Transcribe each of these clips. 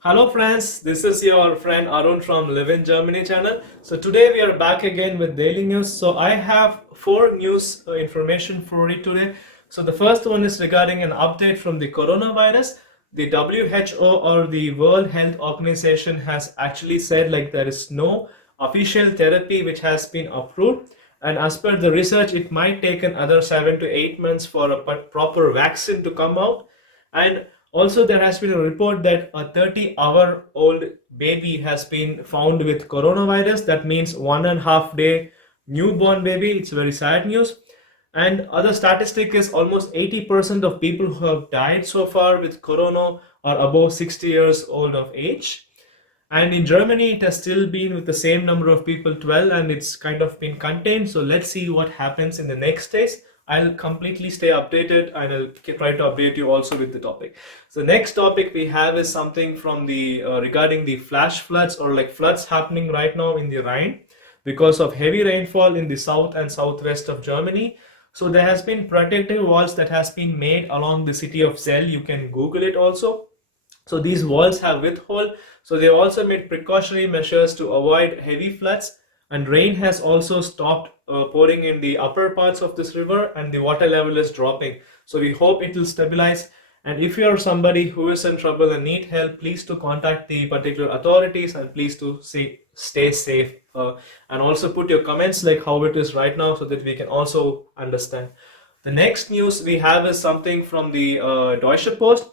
Hello friends, this is your friend Arun from Live in Germany channel. So today we are back again with daily news. So I have four news information for you today. So the first one is regarding an update from the coronavirus. The WHO or the World Health Organization has actually said like there is no official therapy which has been approved. And as per the research, it might take another 7 to 8 months for a proper vaccine to come out. And also, there has been a report that a 30-hour-old baby has been found with coronavirus. That means 1.5 day newborn baby. It's very sad news. And other statistic is almost 80% of people who have died so far with corona are above 60 years old of age. And in Germany, it has still been with the same number of people, 12, and it's kind of been contained. So let's see what happens in the next days. I'll completely stay updated and I'll try to update you also with the topic. So next topic we have is something from the regarding the flash floods or like floods happening right now in the Rhine because of heavy rainfall in the south and southwest of Germany. So there has been protective walls that has been made along the city of Zell. You can Google it also. So these walls have width hole. So they also made precautionary measures to avoid heavy floods, and rain has also stopped pouring in the upper parts of this river and the water level is dropping. So we hope it will stabilize. And if you are somebody who is in trouble and need help, please to contact the particular authorities and please to stay safe. And also put your comments like how it is right now so that we can also understand. The next news we have is something from the Deutsche Post.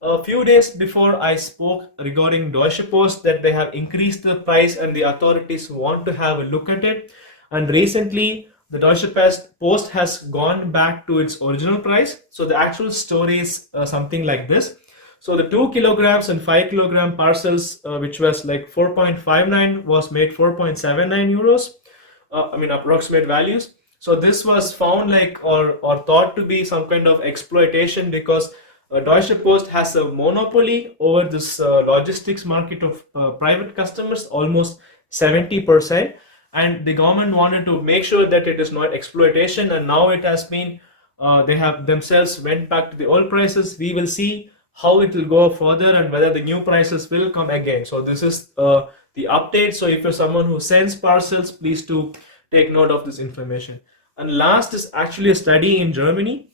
A few days before I spoke regarding Deutsche Post that they have increased the price and the authorities want to have a look at it. And recently, the Deutsche Post has gone back to its original price. So the actual story is something like this. So the 2 kilograms and 5 kilogram parcels, which was like 4.59, was made 4.79 euros. Approximate values. So this was found like or thought to be some kind of exploitation because Deutsche Post has a monopoly over this logistics market of private customers, almost 70%. And the government wanted to make sure that it is not exploitation. And now it has been, they have themselves went back to the old prices. We will see how it will go further and whether the new prices will come again. So this is the update. So if you're someone who sends parcels, please do take note of this information. And last is actually a study in Germany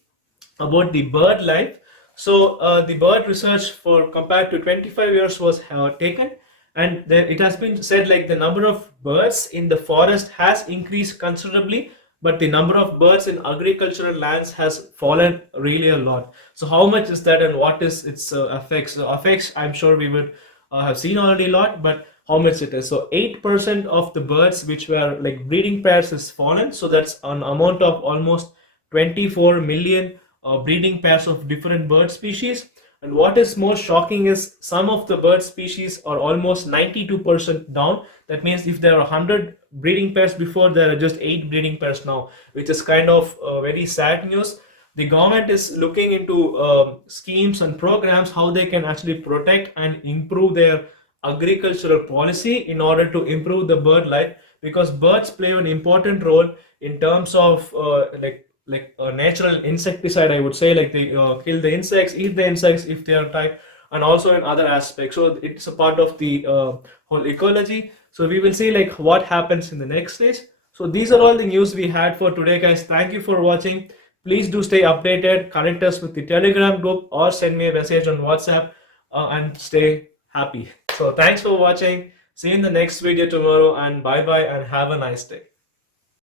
about the bird life. So the bird research for compared to 25 years was taken, and it has been said like the number of birds in the forest has increased considerably, but the number of birds in agricultural lands has fallen really a lot. So how much is that and what is its effects? So effects I'm sure we would have seen already a lot, but how much it is. So 8% of the birds which were like breeding pairs is fallen. So that's an amount of almost 24 million breeding pairs of different bird species. And what is most shocking is some of the bird species are almost 92% down. That means if there are 100 breeding pairs before, there are just 8 breeding pairs now, which is kind of very sad news. The government is looking into schemes and programs how they can actually protect and improve their agricultural policy in order to improve the bird life, because birds play an important role in terms of like a natural insecticide, I would say. Like they kill the insects, eat the insects if they are type, and also in other aspects. So it's a part of the whole ecology. So we will see like what happens in the next stage. So these are all the news we had for today, guys. Thank you for watching. Please do stay updated, connect us with the Telegram group or send me a message on WhatsApp, and stay happy. So thanks for watching. See you in the next video tomorrow, and bye bye and have a nice day.